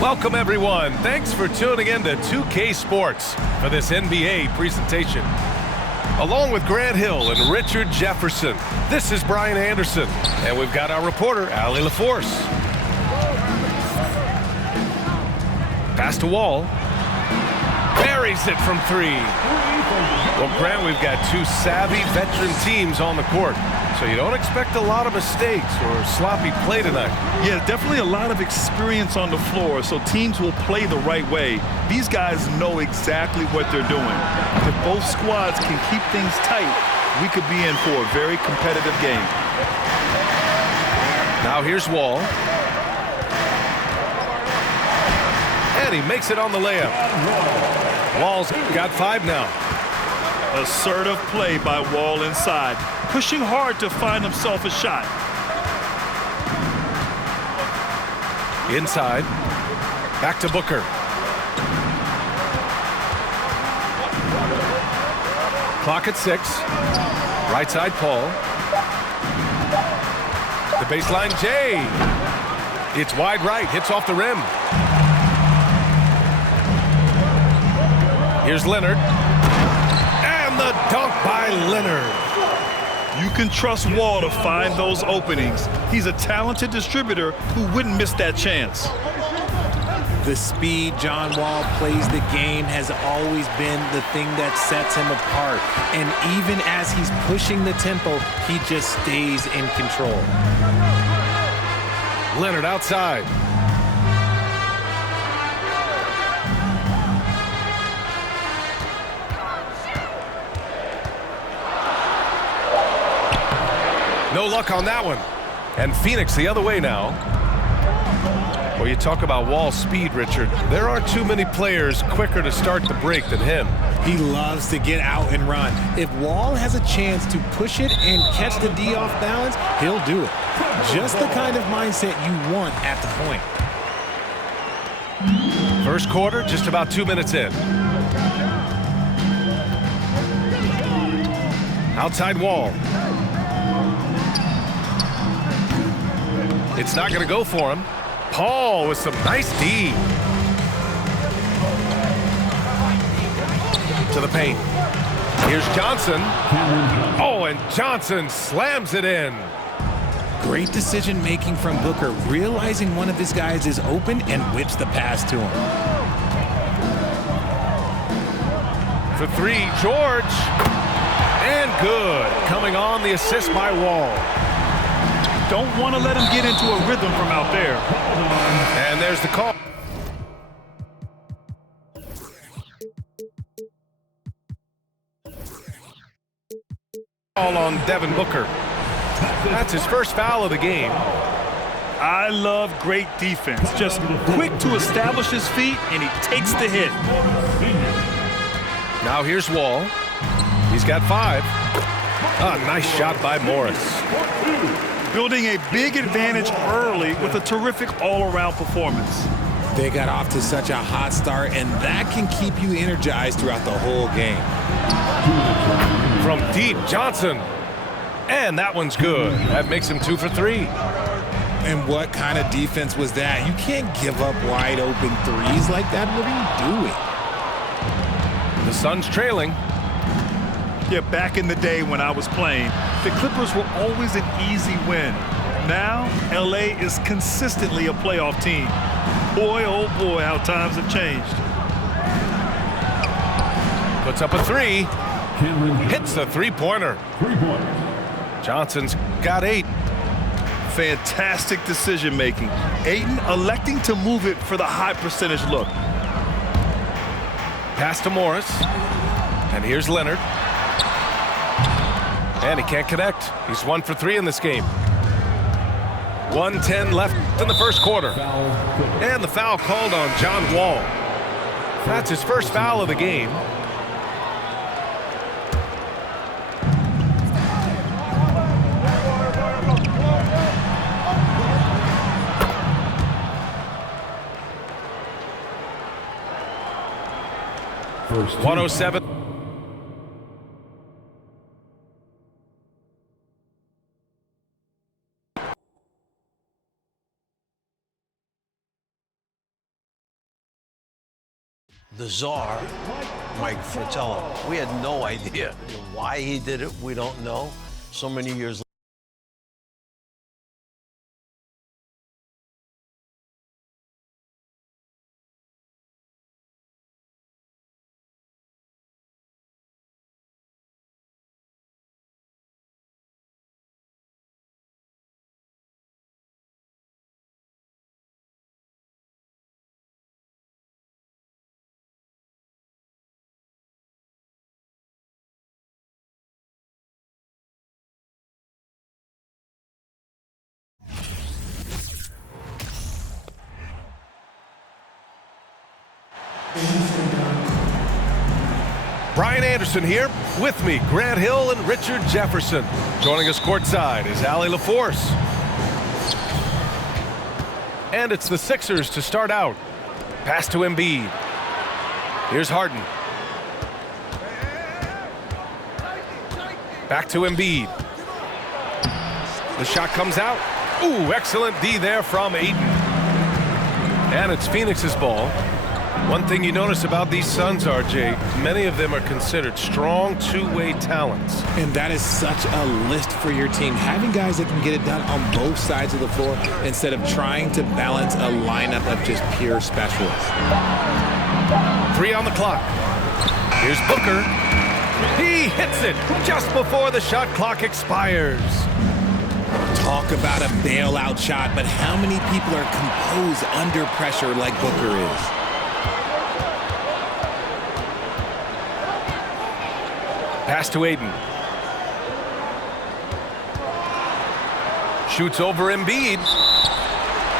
Welcome, everyone. Thanks for tuning in to 2K Sports for this NBA presentation. Along with Grant Hill and Richard Jefferson, this is Brian Anderson, and we've got our reporter, Allie LaForce. Pass to Wall. Buries it from three. Well, Grant, we've got two savvy veteran teams on the court, so you don't expect a lot of mistakes or sloppy play tonight. Yeah, definitely a lot of experience on the floor, so teams will play the right way. These guys know exactly what they're doing. If both squads can keep things tight, we could be in for a very competitive game. Now here's Wall. And he makes it on the layup. Wall's got 5 now. Assertive play by Wall inside, pushing hard to find himself a shot. Inside, back to Booker. Clock at 6. Right side, Paul. The baseline, Jay. It's wide right, hits off the rim. Here's Leonard. And the dunk by Leonard. You can trust Wall to find those openings. He's a talented distributor who wouldn't miss that chance. The speed John Wall plays the game has always been the thing that sets him apart. And even as he's pushing the tempo, he just stays in control. Leonard outside. No luck on that one. And Phoenix the other way now. Well, you talk about Wall's speed, Richard. There aren't too many players quicker to start the break than him. He loves to get out and run. If Wall has a chance to push it and catch the D off balance, he'll do it. Just the kind of mindset you want at the point. First quarter, just about 2 minutes in. Outside Wall. It's not going to go for him. Paul with some nice D. To the paint. Here's Johnson. Oh, and Johnson slams it in. Great decision making from Booker, realizing one of his guys is open and whips the pass to him. For 3, George. And good. Coming on the assist by Wall. Don't want to let him get into a rhythm from out there. And there's the call. Call on Devin Booker. That's his first foul of the game. I love great defense. Just quick to establish his feet, and he takes the hit. Now here's Wall. He's got 5. Ah, nice shot by Morris. Building a big advantage early with a terrific all-around performance. They got off to such a hot start, and that can keep you energized throughout the whole game. From deep, Johnson. And that one's good. That makes him 2 for 3. And what kind of defense was that? You can't give up wide open threes like that. What are you doing? The Suns trailing. Yeah, back in the day when I was playing, the Clippers were always an easy win. Now, LA is consistently a playoff team. Boy, oh boy, how times have changed. Puts up a 3. Hits the three-pointer. Johnson's got 8. Fantastic decision-making. Ayton electing to move it for the high percentage look. Pass to Morris. And here's Leonard. And he can't connect. He's 1 for 3 in this game. 1:10 left in the first quarter. And the foul called on John Wall. That's his first foul of the game. First 107. the czar, Mike Fratello. We had no idea why he did it. We don't know. So many years later. Brian Anderson here. With me, Grant Hill and Richard Jefferson. Joining us courtside is Allie LaForce. And it's the Sixers to start out. Pass to Embiid. Here's Harden. Back to Embiid. The shot comes out. Ooh, excellent D there from Ayton. And it's Phoenix's ball. One thing you notice about these Suns, RJ, many of them are considered strong two-way talents. And that is such a list for your team. Having guys that can get it done on both sides of the floor instead of trying to balance a lineup of just pure specialists. 3 on the clock. Here's Booker. He hits it just before the shot clock expires. Talk about a bailout shot, but how many people are composed under pressure like Booker is? Pass to Ayton. Shoots over Embiid.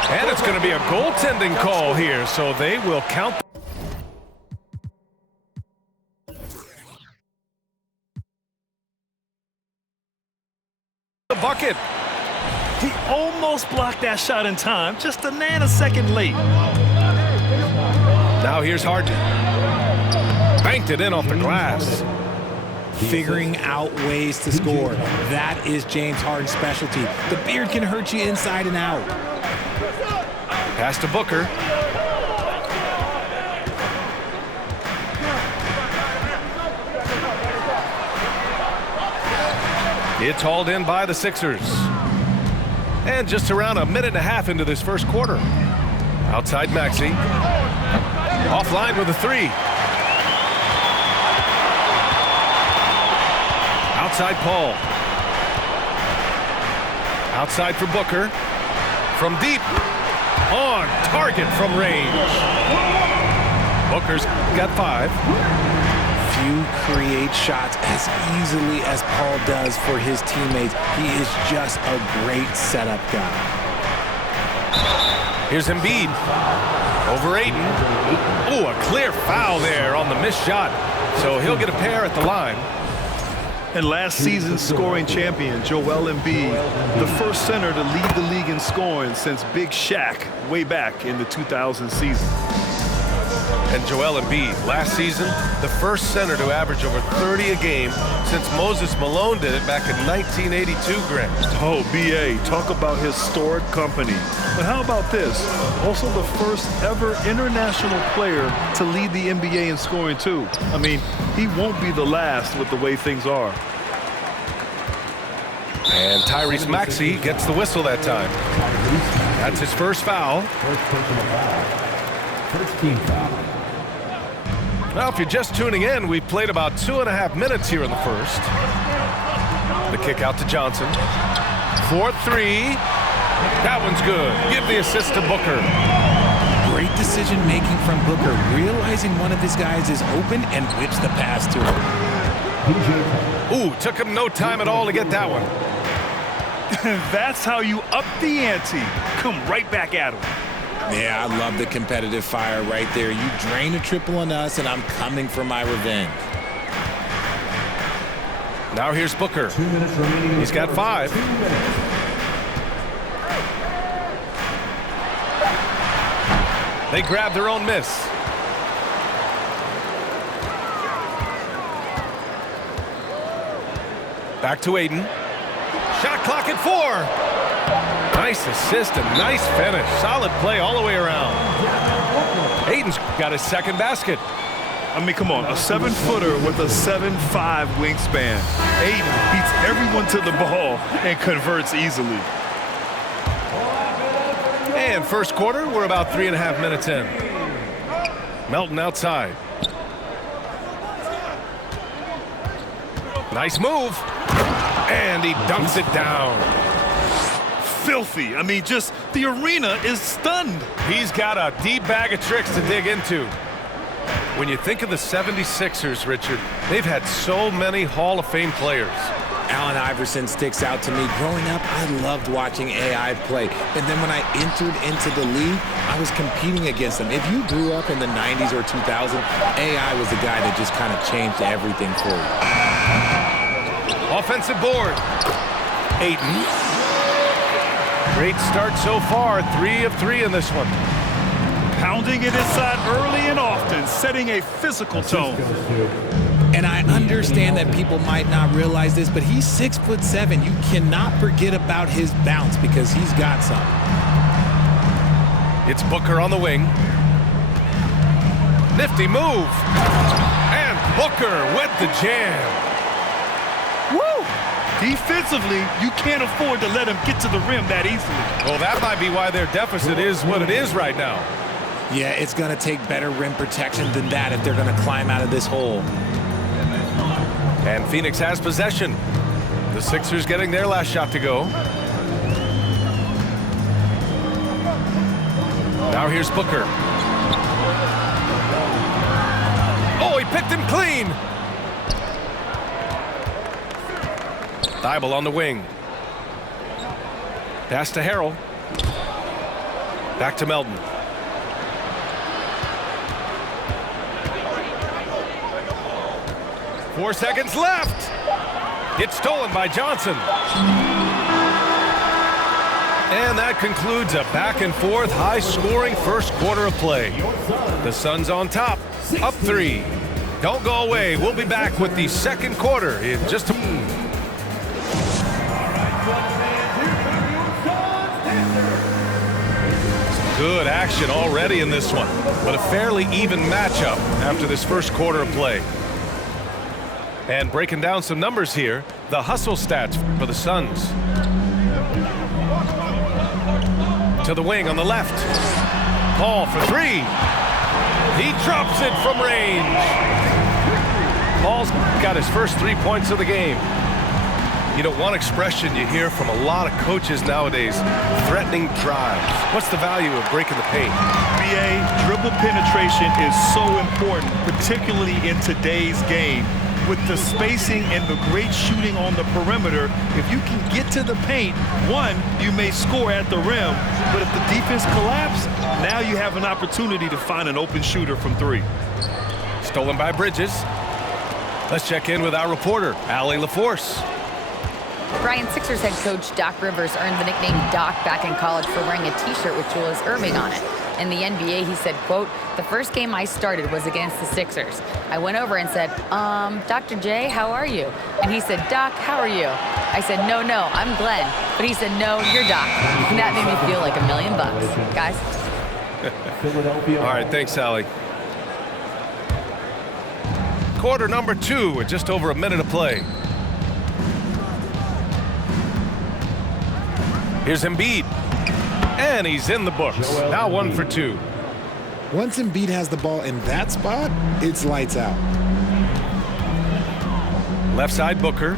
And it's going to be a goaltending call here, so they will count. The bucket. He almost blocked that shot in time, just a nanosecond late. Now here's Harden. Banked it in off the glass. Figuring out ways to score. That is James Harden's specialty. The beard can hurt you inside and out. Pass to Booker. It's hauled in by the Sixers. And just around a minute and a half into this first quarter. Outside Maxey. Offline with a 3. Outside Paul. Outside for Booker. From deep. On target from range. Booker's got 5. Few create shots as easily as Paul does for his teammates. He is just a great setup guy. Here's Embiid. Over Ayton. Ooh, a clear foul there on the missed shot. So he'll get a pair at the line. And last season's scoring champion, Joel Embiid, the first center to lead the league in scoring since Big Shaq way back in the 2000 season. And Joel Embiid, last season, the first center to average over 30 a game since Moses Malone did it back in 1982, Grant. Oh, B.A., talk about historic company. But how about this? Also the first ever international player to lead the NBA in scoring, too. I mean, he won't be the last with the way things are. And Tyrese Maxey gets the whistle that time. That's his first foul. First team foul. Well, if you're just tuning in, we've played about 2.5 minutes here in the first. The kick out to Johnson. 4-3. That one's good. Give the assist to Booker. Great decision making from Booker, realizing one of his guys is open and whips the pass to him. Ooh, took him no time at all to get that one. That's how you up the ante. Come right back at him. Yeah, I love the competitive fire right there. You drain a triple on us, and I'm coming for my revenge. Now here's Booker. 2 minutes remaining. He's got 5. 2 minutes. They grab their own miss. Back to Ayton. Shot clock at 4. Nice assist and nice finish. Solid play all the way around. Ayton's got his second basket. I mean, come on, a 7-footer with a 7'5" wingspan. Aiden beats everyone to the ball and converts easily. And first quarter, we're about 3.5 minutes in. Melton outside. Nice move. And he dunks it down. Filthy. I mean, just the arena is stunned. He's got a deep bag of tricks to dig into. When you think of the 76ers, Richard, they've had so many Hall of Fame players. Allen Iverson sticks out to me. Growing up, I loved watching AI play. And then when I entered into the league, I was competing against him. If you grew up in the 90s or 2000, AI was the guy that just kind of changed everything for you. Offensive board. Ayton. Great start so far. 3 of 3 in this one. Pounding it inside early and often, setting a physical tone. And I understand that people might not realize this, but he's 6'7". You cannot forget about his bounce because he's got some. It's Booker on the wing. Nifty move. And Booker with the jam. Woo! Defensively, you can't afford to let him get to the rim that easily. Well, that might be why their deficit is what it is right now. Yeah, it's going to take better rim protection than that if they're going to climb out of this hole. And Phoenix has possession. The Sixers getting their last shot to go. Now here's Booker. Oh, he picked him clean. Thibault on the wing. Pass to Harrell. Back to Melton. Four seconds left. It's stolen by Johnson. And that concludes a back-and-forth, high-scoring first quarter of play. The Suns on top, up 3. Don't go away. We'll be back with the second quarter in just a moment. Good action already in this one, but a fairly even matchup after this first quarter of play. And breaking down some numbers here, the hustle stats for the Suns. To the wing on the left. Paul for 3. He drops it from range. Paul's got his first 3 points of the game. You know, one expression you hear from a lot of coaches nowadays, threatening drives. What's the value of breaking the paint? BA, dribble penetration is so important, particularly in today's game. With the spacing and the great shooting on the perimeter, if you can get to the paint, one, you may score at the rim, but if the defense collapses, now you have an opportunity to find an open shooter from 3. Stolen by Bridges. Let's check in with our reporter, Allie LaForce. Brian, Sixers head coach Doc Rivers earned the nickname Doc back in college for wearing a T-shirt with Julius Erving on it. In the NBA, he said, quote, "The first game I started was against the Sixers. I went over and said, Dr. J, how are you?" And he said, "Doc, how are you?" I said, no, I'm Glenn." But he said, "No, you're Doc." And that made me feel like $1 million, guys. All right, thanks, Allie. Quarter number 2 with just over a minute of play. Here's Embiid. And he's in the books. Now 1 for 2. Once Embiid has the ball in that spot, it's lights out. Left side, Booker.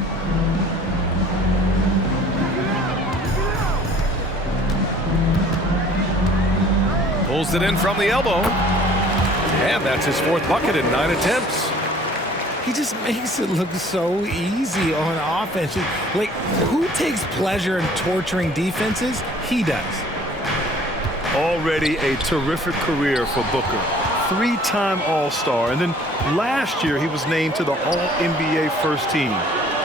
Pulls it in from the elbow. And that's his 4th bucket in 9 attempts. He just makes it look so easy on offense. Like, who takes pleasure in torturing defenses? He does. Already a terrific career for Booker. 3-time All-Star, and then last year he was named to the All-NBA first team.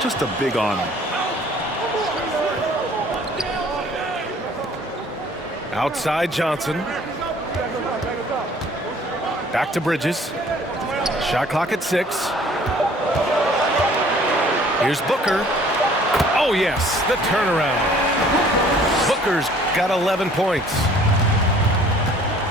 Just a big honor. Outside Johnson. Back to Bridges. Shot clock at 6. Here's Booker. Oh, yes, the turnaround. Booker's got 11 points.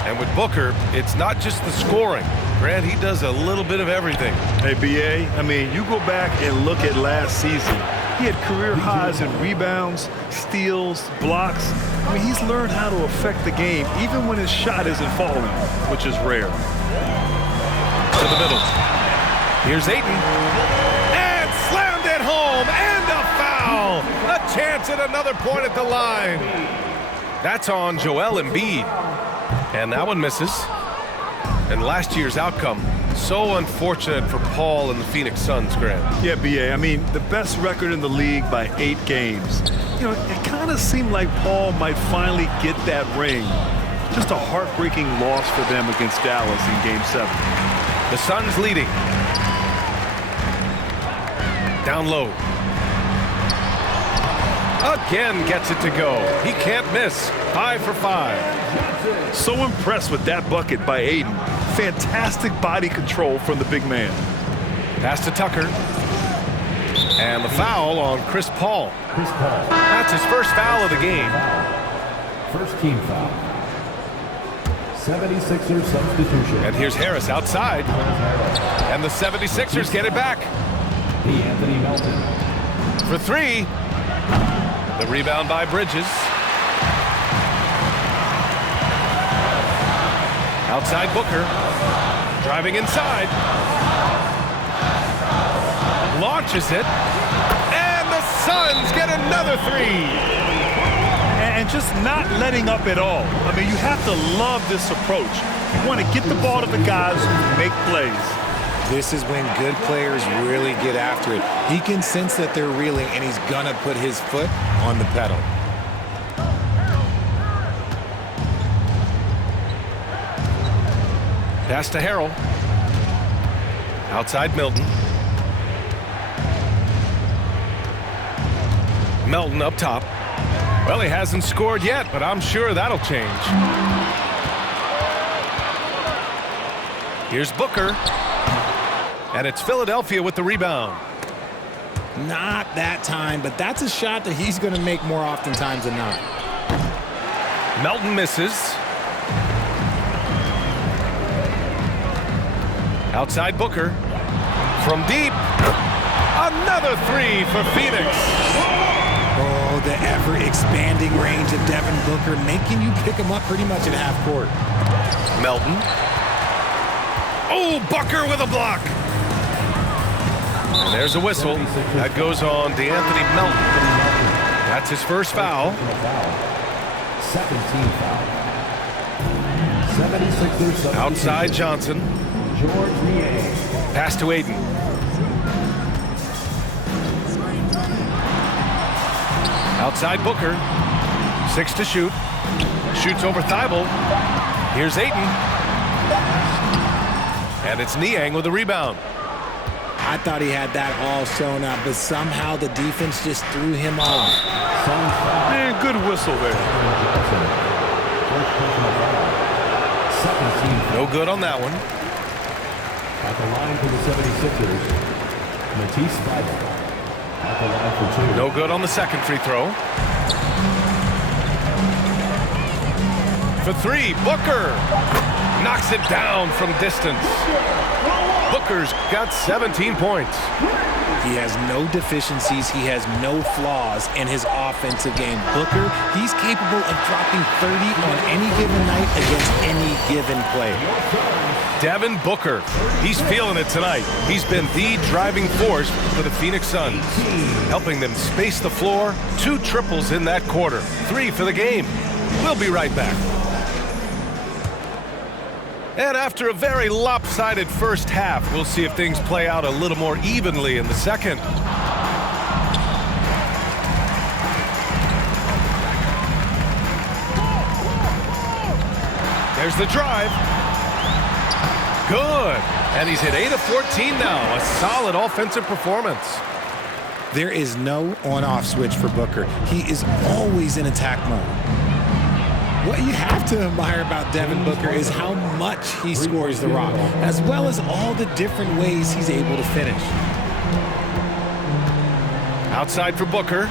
And with Booker, it's not just the scoring. Grant, he does a little bit of everything. Hey, B.A., I mean, you go back and look at last season. He had career highs in rebounds, steals, blocks. I mean, he's learned how to affect the game, even when his shot isn't falling, which is rare. To the middle. Here's Ayton. And slammed it home. And a foul. A chance at another point at the line. That's on Joel Embiid. And that one misses. And last year's outcome, so unfortunate for Paul and the Phoenix Suns, Grant. Yeah, B.A., I mean, the best record in the league by 8 games. You know, it kind of seemed like Paul might finally get that ring. Just a heartbreaking loss for them against Dallas in Game 7. The Suns leading. Down low. Again gets it to go. He can't miss. 5 for 5. So impressed with that bucket by Ayton. Fantastic body control from the big man. Pass to Tucker. And the foul on Chris Paul. That's his first foul of the game. First team foul. 76ers substitution. And here's Harris outside. And the 76ers get it back. Anthony Melton. For 3. The rebound by Bridges. Outside Booker. Driving inside. Launches it. And the Suns get another 3. And just not letting up at all. I mean, you have to love this approach. You want to get the ball to the guys who make plays. This is when good players really get after it. He can sense that they're reeling, and he's going to put his foot on the pedal. Pass to Harrell. Outside Milton. Melton up top. Well, he hasn't scored yet, but I'm sure that'll change. Here's Booker. And it's Philadelphia with the rebound. Not that time, but that's a shot that he's going to make more oftentimes than not. Melton misses. Outside Booker. From deep. Another 3 for Phoenix. Oh, the ever-expanding range of Devin Booker, making you pick him up pretty much at half court. Melton. Oh, Booker with a block. And there's a whistle. That goes on DeAnthony Melton. That's his first foul. Second team foul. 76ers substitution. Outside Johnson. George Niang. Pass to Ayton. Outside Booker. 6 to shoot. Shoots over Thibault. Here's Ayton. And it's Niang with the rebound. I thought he had that all sewn up, but somehow the defense just threw him off. Man, good whistle there. Second team foul. No good on that one. At the line for the 76ers, Matisse Thybulle. At the line for 2. No good on the second free throw. For 3, Booker knocks it down from distance. Booker's got 17 points. He has no deficiencies. He has no flaws in his offensive game. Booker, he's capable of dropping 30 on any given night against any given player. Devin Booker, he's feeling it tonight. He's been the driving force for the Phoenix Suns, helping them space the floor. 2 triples in that quarter, 3 for the game. We'll be right back. And after a very lopsided first half, we'll see if things play out a little more evenly in the second. There's the drive. Good. And he's hit 8 of 14 now. A solid offensive performance. There is no on-off switch for Booker. He is always in attack mode. What you have to admire about Devin Booker is how much he scores the rock, as well as all the different ways he's able to finish. Outside for Booker.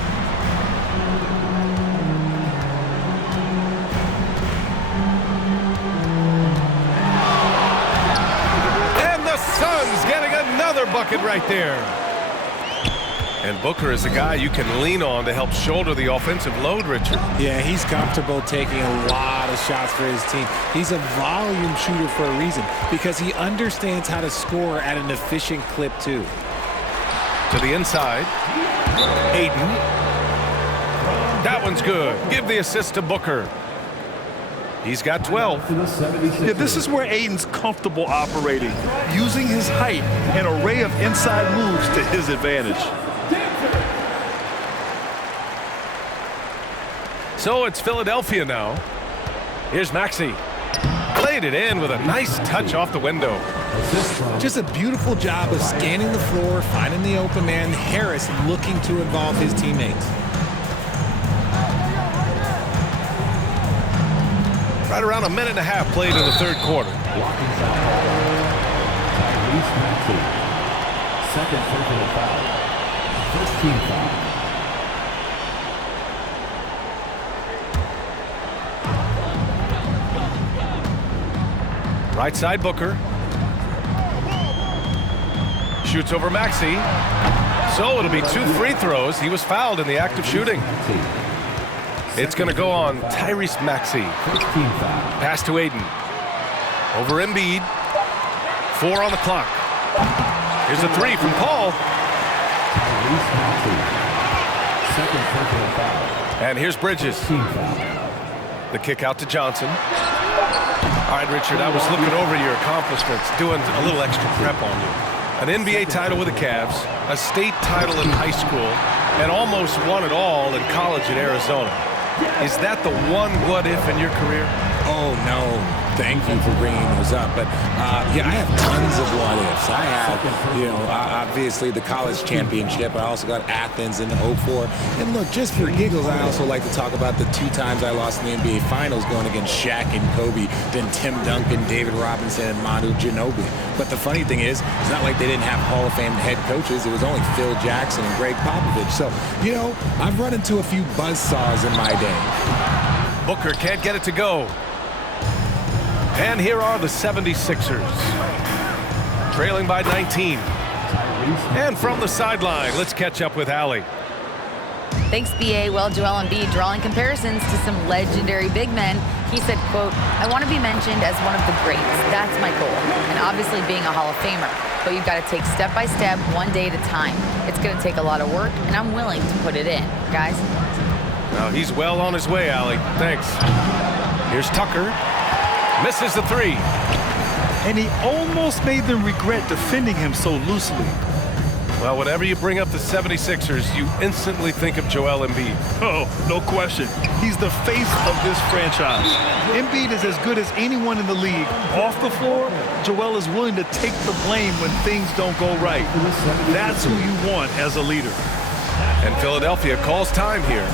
bucket right there. And Booker is a guy you can lean on to help shoulder the offensive load, Richard. Yeah, he's comfortable taking a lot of shots for his team. He's a volume shooter for a reason because he understands how to score at an efficient clip, too. To the inside. Aiden. That one's good. Give the assist to Booker. He's got 12. Yeah, this is where Aiden's comfortable operating, using his height and array of inside moves to his advantage. So it's Philadelphia now. Here's Maxey. Played it in with a nice touch off the window. Just a beautiful job of scanning the floor, finding the open man. Harris looking to involve his teammates. Right around a minute and a half played in the third quarter. Second personal foul. First team foul. Right side Booker. Shoots over Maxey. So it'll be 2 free throws. He was fouled in the act of shooting. It's going to go on Tyrese Maxey. Pass to Aiden. Over Embiid. 4 on the clock. Here's a 3 from Paul. And here's Bridges. The kick out to Johnson. All right, Richard, I was looking over your accomplishments, doing a little extra prep on you. An NBA title with the Cavs, a state title in high school, and almost won it all in college in Arizona. Is that the one what-if in your career? Oh, no. Thank you for bringing those up. But, yeah, I have tons of what-ifs. I have, obviously the college championship. I also got Athens in 04. And, look, just for giggles, I also like to talk about the 2 times I lost in the NBA Finals going against Shaq and Kobe, then Tim Duncan, David Robinson, and Manu Ginobili. But the funny thing is, it's not like they didn't have Hall of Fame head coaches. It was only Phil Jackson and Greg Popovich. So, I've run into a few buzzsaws in my day. Booker can't get it to go. And here are the 76ers. Trailing by 19. And from the sideline, let's catch up with Allie. Thanks, BA. Well, Joel Embiid drawing comparisons to some legendary big men. He said, quote, "I want to be mentioned as one of the greats. That's my goal. And obviously being a Hall of Famer. But you've got to take step by step, one day at a time. It's going to take a lot of work, and I'm willing to put it in. Guys?" Now he's well on his way, Allie. Thanks. Here's Tucker. Misses the 3. And he almost made them regret defending him so loosely. Well, whenever you bring up the 76ers, you instantly think of Joel Embiid. Oh, no question. He's the face of this franchise. Embiid is as good as anyone in the league. Off the floor, Joel is willing to take the blame when things don't go right. That's who you want as a leader. And Philadelphia calls time here.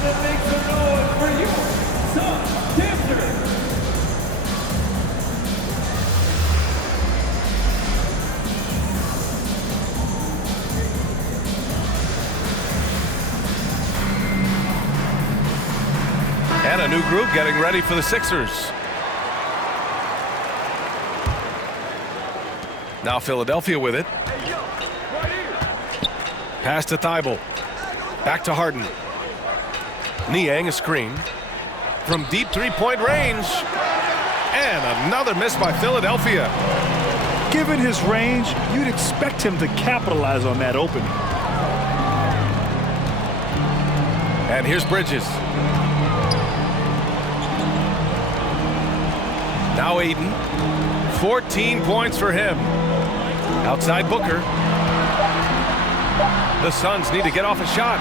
And a new group getting ready for the Sixers. Now Philadelphia with it. Pass to Thibault. Back to Harden. Niang a screen. From deep 3-point range. And another miss by Philadelphia. Given his range, you'd expect him to capitalize on that opening. And here's Bridges. Now Aiden. 14 points for him. Outside Booker. The Suns need to get off a shot.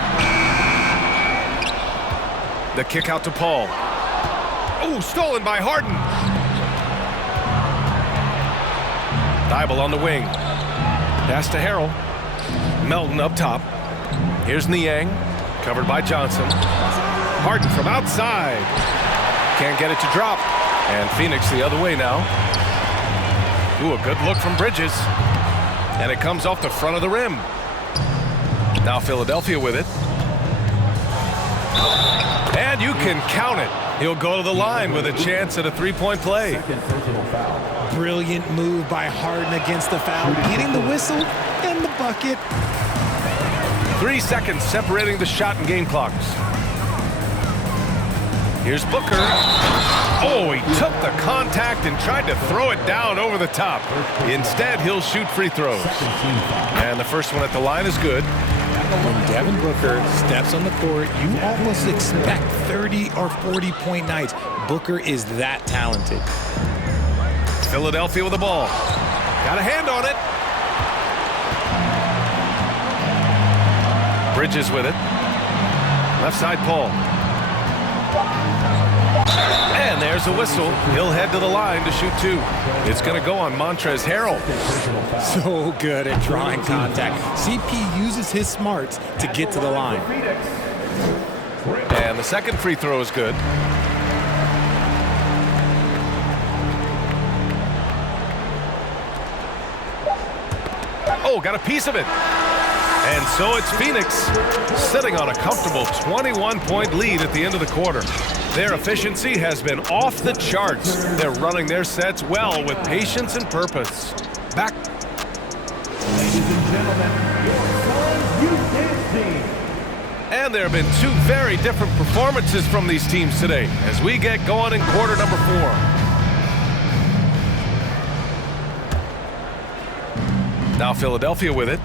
The kick out to Paul. Oh, stolen by Harden. Thibault on the wing. Pass to Harrell. Melton up top. Here's Niang. Covered by Johnson. Harden from outside. Can't get it to drop. And Phoenix the other way now. Ooh, a good look from Bridges. And it comes off the front of the rim. Now Philadelphia with it. And you can count it. He'll go to the line with a chance at a three-point play. Second personal foul. Brilliant move by Harden against the foul, getting the whistle and the bucket. 3 seconds separating the shot and game clocks. Here's Booker. Oh, he took the contact and tried to throw it down over the top. Instead, he'll shoot free throws. And the first one at the line is good. When Devin Booker steps on the court, you almost expect 30 or 40-point nights. Booker is that talented. Philadelphia with the ball. Got a hand on it. Bridges with it. Left side, Paul. And there's a whistle. He'll head to the line to shoot 2. It's going to go on Montrezl Harrell. So good at drawing contact. CP uses his smarts to get to the line. And the second free throw is good. Oh, got a piece of it. And so it's Phoenix sitting on a comfortable 21-point lead at the end of the quarter. Their efficiency has been off the charts. They're running their sets well with patience and purpose. Back. Ladies and gentlemen, your Suns Youth Dance Team. And there have been 2 very different performances from these teams today as we get going in quarter number 4. Now Philadelphia with it.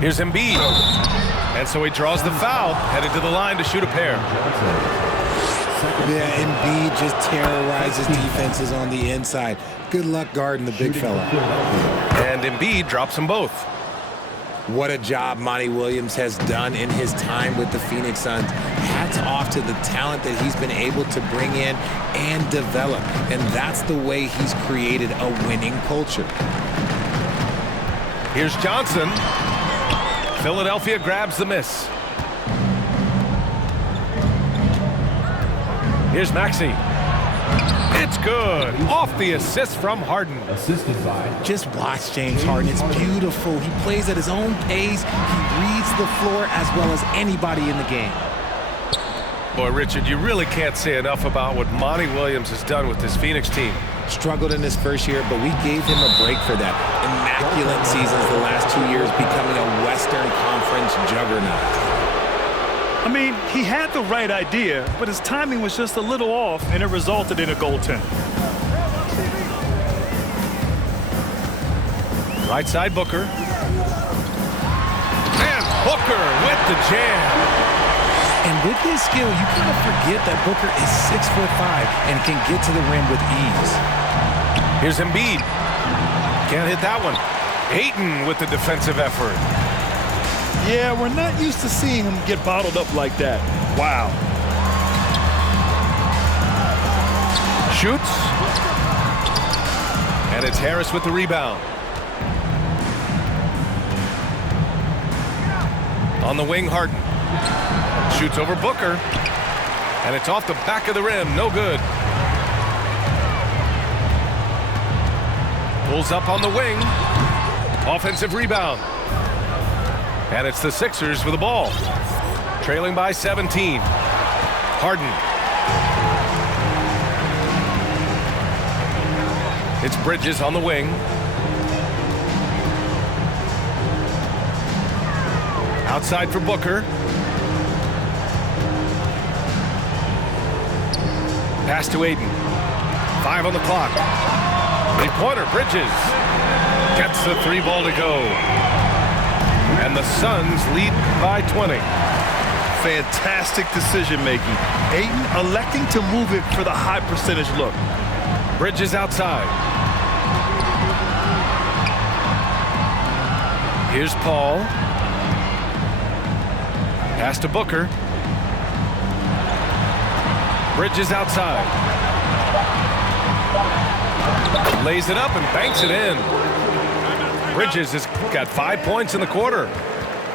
Here's Embiid. And so he draws the foul, headed to the line to shoot a pair. Yeah, Embiid just terrorizes defenses on the inside. Good luck guarding the big fella. And Embiid drops them both. What a job Monty Williams has done in his time with the Phoenix Suns. Hats off to the talent that he's been able to bring in and develop. And that's the way he's created a winning culture. Here's Johnson. Philadelphia grabs the miss. Here's Maxey. It's good. Off the assist from Harden. Assisted by. Just watch James Harden. It's beautiful. He plays at his own pace. He reads the floor as well as anybody in the game. Boy, Richard, you really can't say enough about what Monty Williams has done with this Phoenix team. Struggled in his first year, but we gave him a break for that. Immaculate seasons the last 2 years, becoming a Western Conference juggernaut. I mean, he had the right idea, but his timing was just a little off, and it resulted in a goaltend. Right side, Booker. And Booker with the jam. And with his skill, you kind of forget that Booker is 6'5" and can get to the rim with ease. Here's Embiid. Can't hit that one. Ayton with the defensive effort. Yeah, we're not used to seeing him get bottled up like that. Wow. Shoots. And it's Harris with the rebound. On the wing, Harden. Shoots over Booker. And it's off the back of the rim. No good. Pulls up on the wing. Offensive rebound. And it's the Sixers with the ball. Trailing by 17. Harden. It's Bridges on the wing. Outside for Booker. Pass to Ayton. 5 on the clock. Three-pointer, Bridges. Gets the 3 ball to go. And the Suns lead by 20. Fantastic decision-making. Ayton electing to move it for the high percentage look. Bridges outside. Here's Paul. Pass to Booker. Bridges outside. Lays it up and banks it in. Bridges has got 5 points in the quarter.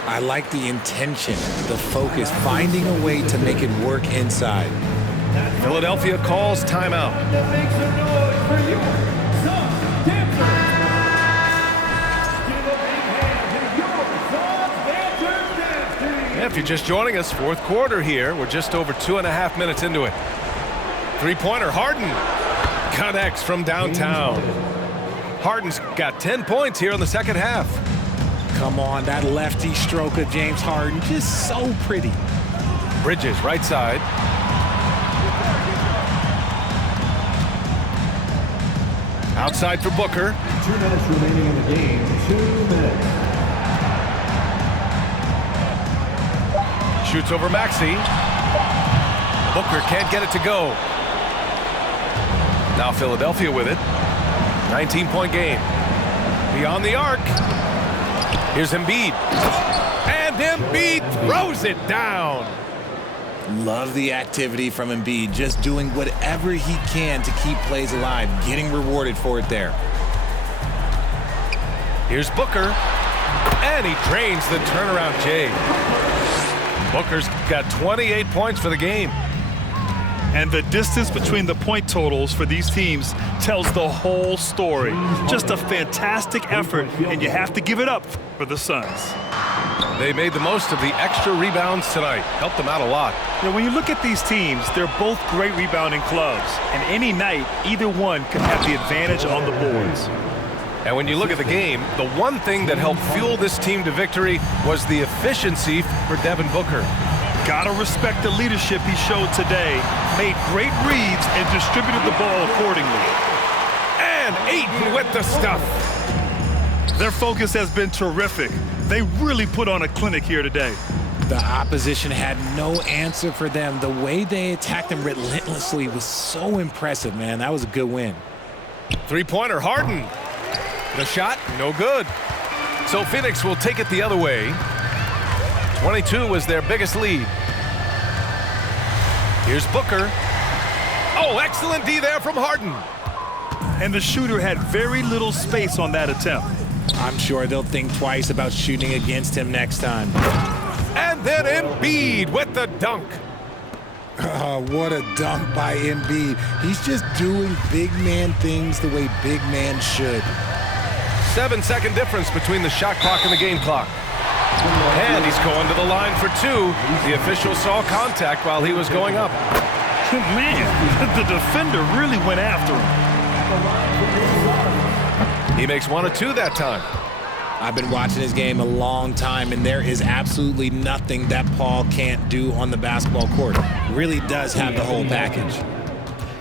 I like the intention, the focus, finding a way to make it work inside. Philadelphia calls timeout. Make some noise for your Suns dancers. Give a big hand to your Suns dancers dance team. If you're just joining us, fourth quarter here. We're just over 2.5 minutes into it. Three-pointer, Harden connects from downtown. Harden's got 10 points here in the second half. Come on, that lefty stroke of James Harden, just so pretty. Bridges, right side. Outside for Booker. 2 minutes remaining in the game. 2 minutes. Shoots over Maxey. Booker can't get it to go. Now Philadelphia with it. 19-point game. Beyond the arc. Here's Embiid. And Embiid throws it down. Love the activity from Embiid, just doing whatever he can to keep plays alive, getting rewarded for it there. Here's Booker. And he drains the turnaround J. Booker's got 28 points for the game. And the distance between the point totals for these teams tells the whole story. Just a fantastic effort, and you have to give it up for the Suns. They made the most of the extra rebounds tonight. Helped them out a lot. Now, when you look at these teams, they're both great rebounding clubs. And any night, either one can have the advantage on the boards. And when you look at the game, the one thing that helped fuel this team to victory was the efficiency for Devin Booker. Gotta respect the leadership he showed today. Made great reads and distributed the ball accordingly. And Ayton with the stuff. Their focus has been terrific. They really put on a clinic here today. The opposition had no answer for them. The way they attacked them relentlessly was so impressive, man. That was a good win. Three-pointer, Harden. The shot, no good. So Phoenix will take it the other way. 22 was their biggest lead. Here's Booker. Oh, excellent D there from Harden. And the shooter had very little space on that attempt. I'm sure they'll think twice about shooting against him next time. And then Embiid with the dunk. What a dunk by Embiid. He's just doing big man things the way big man should. 7-second difference between the shot clock and the game clock. And he's going to the line for two. The official saw contact while he was going up. Man, the defender really went after him. He makes 1 of 2 that time. I've been watching this game a long time, and there is absolutely nothing that Paul can't do on the basketball court. Really does have the whole package.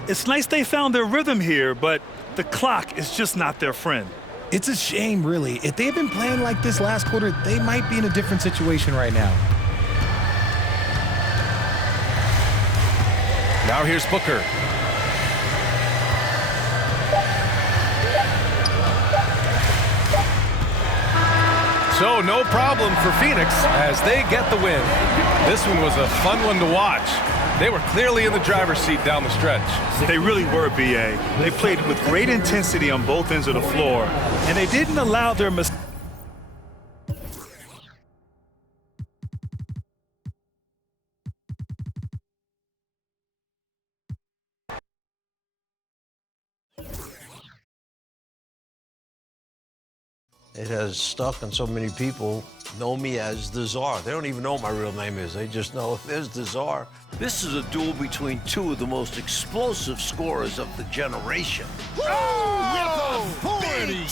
It's nice they found their rhythm here, but the clock is just not their friend. It's a shame, really. If they had been playing like this last quarter, they might be in a different situation right now. Now here's Booker. So no problem for Phoenix as they get the win. This one was a fun one to watch. They were clearly in the driver's seat down the stretch. They really were, B.A. They played with great intensity on both ends of the floor, and they didn't allow their mistakes. It has stuck, and so many people know me as the Czar. They don't even know what my real name is. They just know there's the Czar. This is a duel between two of the most explosive scorers of the generation. Oh, with authority!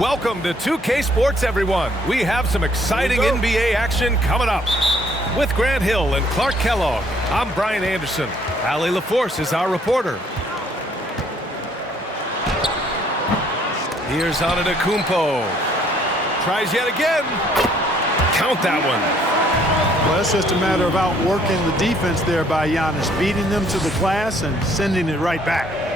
Welcome to 2K Sports, everyone. We have some exciting NBA action coming up. With Grant Hill and Clark Kellogg, I'm Brian Anderson. Allie LaForce is our reporter. Here's Antetokounmpo. Tries yet again. Count that one. Well, it's just a matter of outworking the defense there by Giannis, beating them to the glass and sending it right back.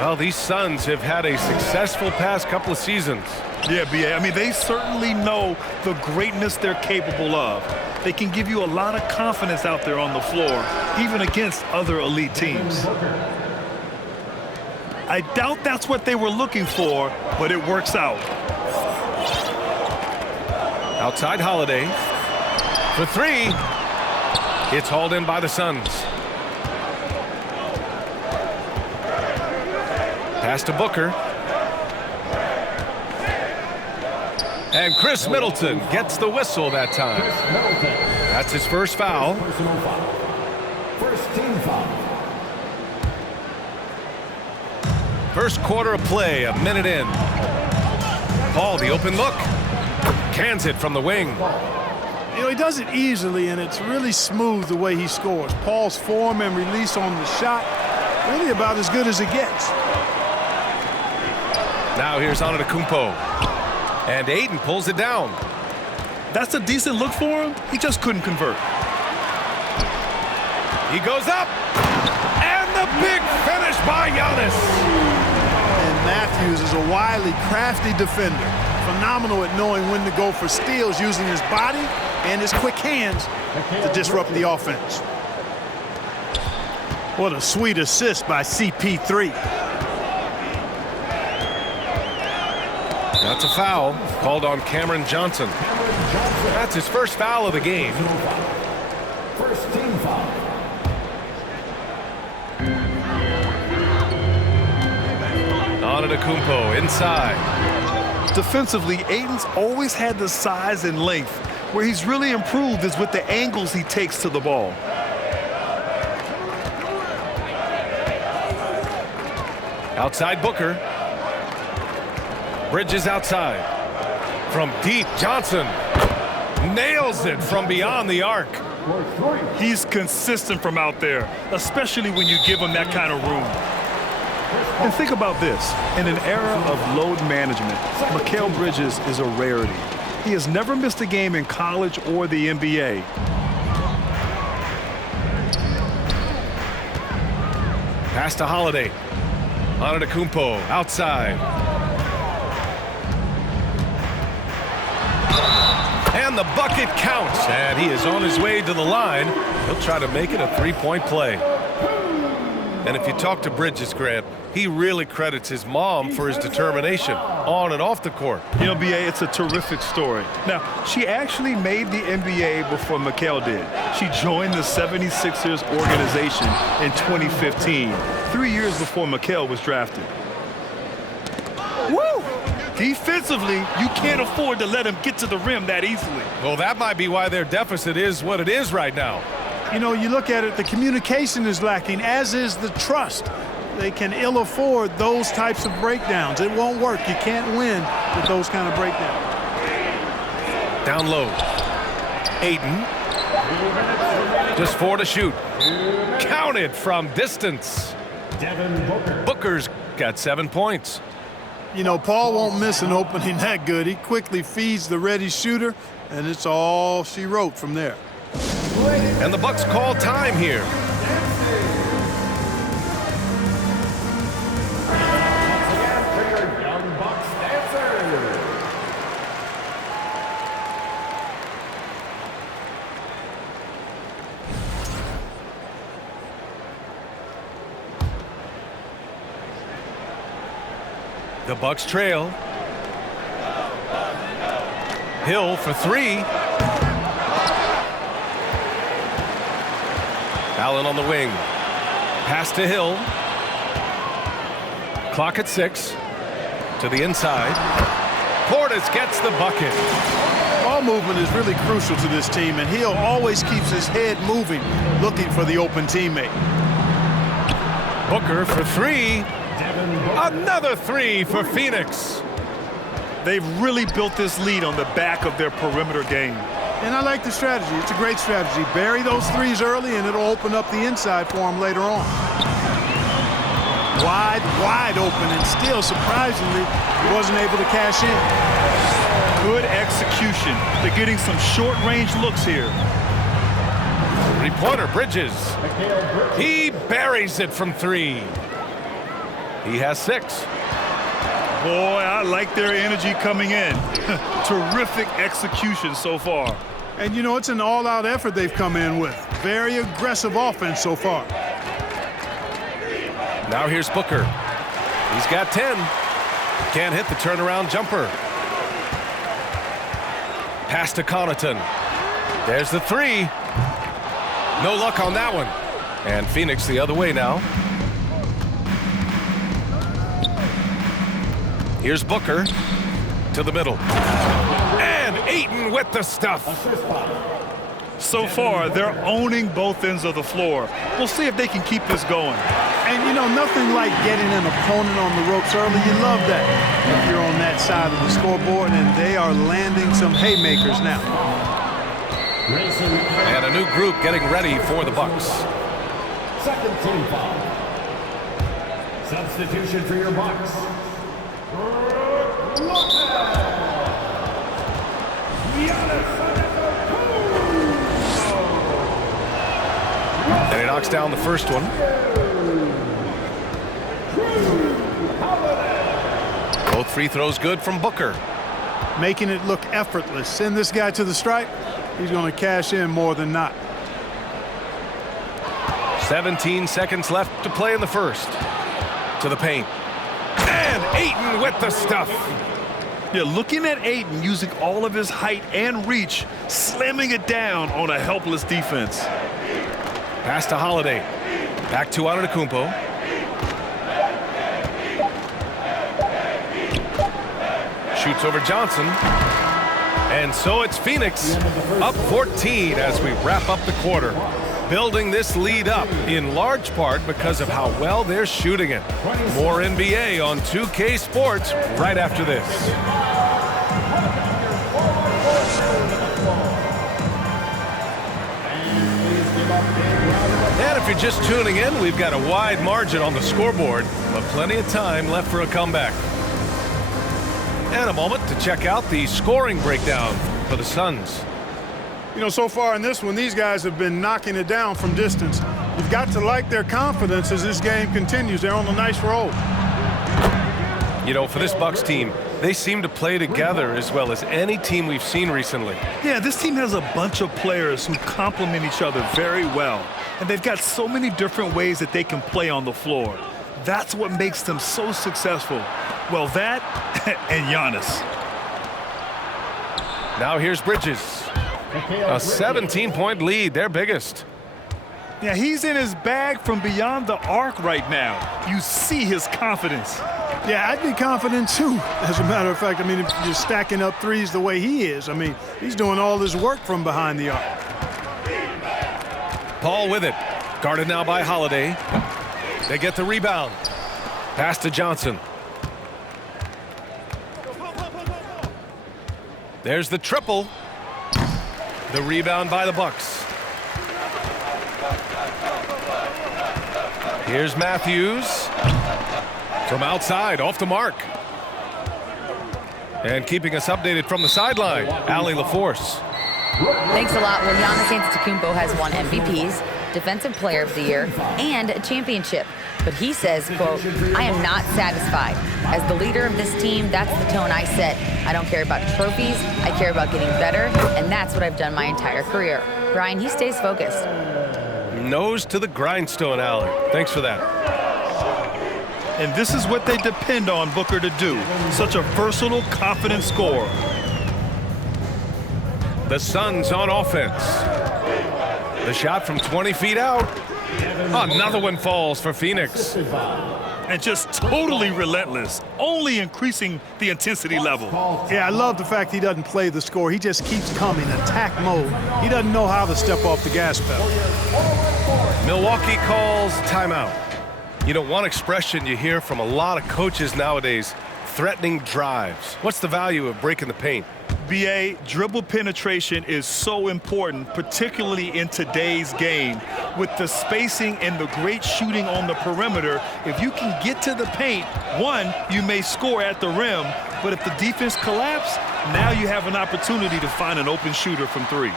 Well, these Suns have had a successful past couple of seasons. Yeah, B.A. I mean, they certainly know the greatness they're capable of. They can give you a lot of confidence out there on the floor, even against other elite teams. I doubt that's what they were looking for, but it works out. Outside Holiday for three. It's hauled in by the Suns. Pass to Booker. And Chris Middleton gets the whistle that time. That's his first foul. Personal foul. First team foul. First quarter of play, a minute in. Paul, the open look. Cans it from the wing. You know, he does it easily, and it's really smooth the way he scores. Paul's form and release on the shot, really about as good as it gets. Now here's Antetokounmpo. And Ayton pulls it down. That's a decent look for him. He just couldn't convert. He goes up. And the big finish by Giannis. And Matthews is a wily, crafty defender. Phenomenal at knowing when to go for steals, using his body and his quick hands to disrupt the offense. What a sweet assist by CP3. That's a foul called on Cameron Johnson. That's his first foul of the game. First team foul. Antetokounmpo inside. Defensively, Ayton's always had the size and length. Where he's really improved is with the angles he takes to the ball. Outside Booker. Bridges outside. From deep, Johnson nails it from beyond the arc. He's consistent from out there, especially when you give him that kind of room. And think about this. In an era of load management, Mikal Bridges is a rarity. He has never missed a game in college or the NBA. Pass to Holiday. Antetokounmpo outside. And the bucket counts. And he is on his way to the line. He'll try to make it a three-point play. And if you talk to Bridges, Grant, he really credits his mom for his determination on and off the court. You know, B.A., it's a terrific story. Now, she actually made the NBA before Mikal did. She joined the 76ers organization in 2015, 3 years before Mikal was drafted. Woo! Defensively, you can't afford to let him get to the rim that easily. Well, that might be why their deficit is what it is right now. You know, you look at it, the communication is lacking, as is the trust. They can ill afford those types of breakdowns. It won't work. You can't win with those kind of breakdowns. Down low. Ayton. Just 4 to shoot. Counted from distance. Booker's got 7 points. You know, Paul won't miss an opening that good. He quickly feeds the ready shooter, and it's all she wrote from there. And the Bucks call time here. The Bucks trail. Hill for 3. Allen on the wing. Pass to Hill. Clock at 6. To the inside. Portis gets the bucket. Ball movement is really crucial to this team, and Hill always keeps his head moving, looking for the open teammate. Booker for 3. Another 3 for Phoenix. They've really built this lead on the back of their perimeter game. And I like the strategy. It's a great strategy. Bury those threes early, and it'll open up the inside for them later on. Wide open, and still, surprisingly, he wasn't able to cash in. Good execution. They're getting some short-range looks here. Three-pointer, Bridges. He buries it from 3. He has 6. Boy, I like their energy coming in. Terrific execution so far. And, you know, it's an all-out effort they've come in with. Very aggressive offense so far. Now here's Booker. He's got 10. Can't hit the turnaround jumper. Pass to Connaughton. There's the three. No luck on that one. And Phoenix the other way now. Here's Booker to the middle. And Ayton with the stuff. So far, they're owning both ends of the floor. We'll see if they can keep this going. And, you know, nothing like getting an opponent on the ropes early. You love that if you're on that side of the scoreboard, and they are landing some haymakers now. And a new group getting ready for the Bucks. Second team foul. Substitution for your Bucks. And he knocks down the first one. Both free throws good from Booker. Making it look effortless. Send this guy to the stripe. He's going to cash in more than not. 17 seconds left to play in the first. To the paint. And Ayton with the stuff. Yeah, looking at Ayton using all of his height and reach, slamming it down on a helpless defense. Pass to Holiday. Back to Antetokounmpo. Shoots over Johnson. And so it's Phoenix up 14 as we wrap up the quarter. Building this lead up in large part because of how well they're shooting it. More NBA on 2K Sports right after this. And if you're just tuning in, we've got a wide margin on the scoreboard, but plenty of time left for a comeback. And a moment to check out the scoring breakdown for the Suns. You know, so far in this one, these guys have been knocking it down from distance. You've got to like their confidence as this game continues. They're on a nice roll. You know, for this Bucks team, they seem to play together as well as any team we've seen recently. Yeah, this team has a bunch of players who complement each other very well. And they've got so many different ways that they can play on the floor. That's what makes them so successful. Well, that and Giannis. Now here's Bridges. A 17-point lead, their biggest. Yeah, he's in his bag from beyond the arc right now. You see his confidence. Yeah, I'd be confident too. As a matter of fact, I mean, if you're stacking up threes the way he is, I mean, he's doing all his work from behind the arc. Paul with it. Guarded now by Holiday. They get the rebound. Pass to Johnson. There's the triple. The rebound by the Bucks. Here's Matthews. From outside, off the mark. And keeping us updated from the sideline, Allie LaForce. Thanks a lot. Well, Giannis Antetokounmpo has won MVPs, Defensive Player of the Year, and a championship. But he says, quote, I am not satisfied. As the leader of this team, that's the tone I set. I don't care about trophies. I care about getting better, and that's what I've done my entire career. Brian, he stays focused. Nose to the grindstone, Allie. Thanks for that. And this is what they depend on Booker to do. Such a versatile, confident scorer. The Suns on offense. The shot from 20 feet out. Another one falls for Phoenix. And just totally relentless, only increasing the intensity level. Yeah, I love the fact he doesn't play the score. He just keeps coming, attack mode. He doesn't know how to step off the gas pedal. Milwaukee calls timeout. You know, one expression you hear from a lot of coaches nowadays, threatening drives. What's the value of breaking the paint? BA, dribble penetration is so important, particularly in today's game. With the spacing and the great shooting on the perimeter, if you can get to the paint, one, you may score at the rim, but if the defense collapses, now you have an opportunity to find an open shooter from three.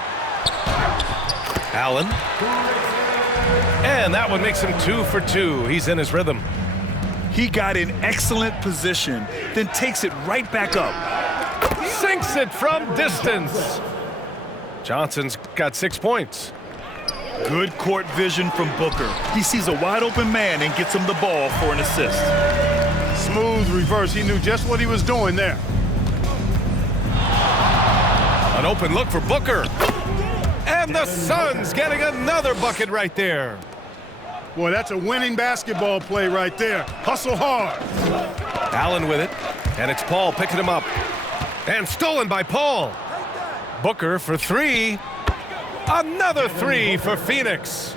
Allen. And that one makes him 2 for 2. He's in his rhythm. He got in excellent position, then takes it right back up. Sinks it from distance. Johnson's got 6 points. Good court vision from Booker. He sees a wide open man and gets him the ball for an assist. Smooth reverse. He knew just what he was doing there. An open look for Booker. And the Suns getting another bucket right there. Boy, that's a winning basketball play right there. Hustle hard. Allen with it. And it's Paul picking him up. And stolen by Paul. Booker for 3. Another 3 for Phoenix.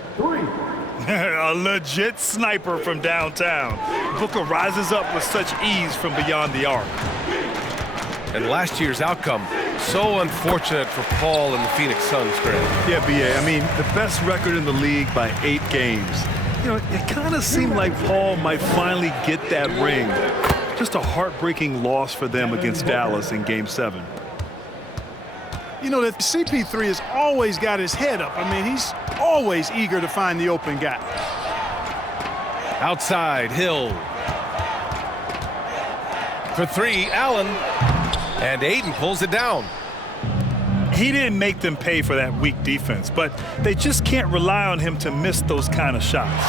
A legit sniper from downtown. Booker rises up with such ease from beyond the arc. And last year's outcome, so unfortunate for Paul and the Phoenix Suns, Greg. Yeah, B.A., I mean, the best record in the league by 8 games. You know, it kind of seemed like Paul might finally get that ring. Just a heartbreaking loss for them against Dallas in Game 7. You know, that CP3 has always got his head up. I mean, he's always eager to find the open guy. Outside, Hill. For 3, Allen. And Aiden pulls it down. He didn't make them pay for that weak defense, but they just can't rely on him to miss those kind of shots.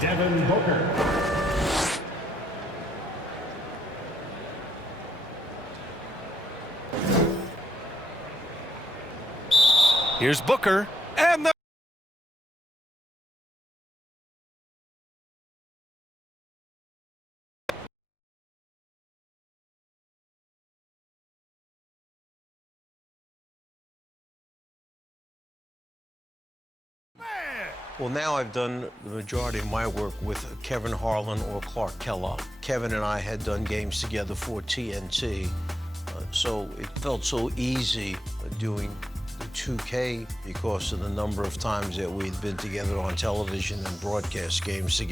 Devin Booker. Here's Booker. And the Well, now I've done the majority of my work with Kevin Harlan or Clark Kellogg. Kevin and I had done games together for TNT, so it felt so easy doing the 2K because of the number of times that we'd been together on television and broadcast games together.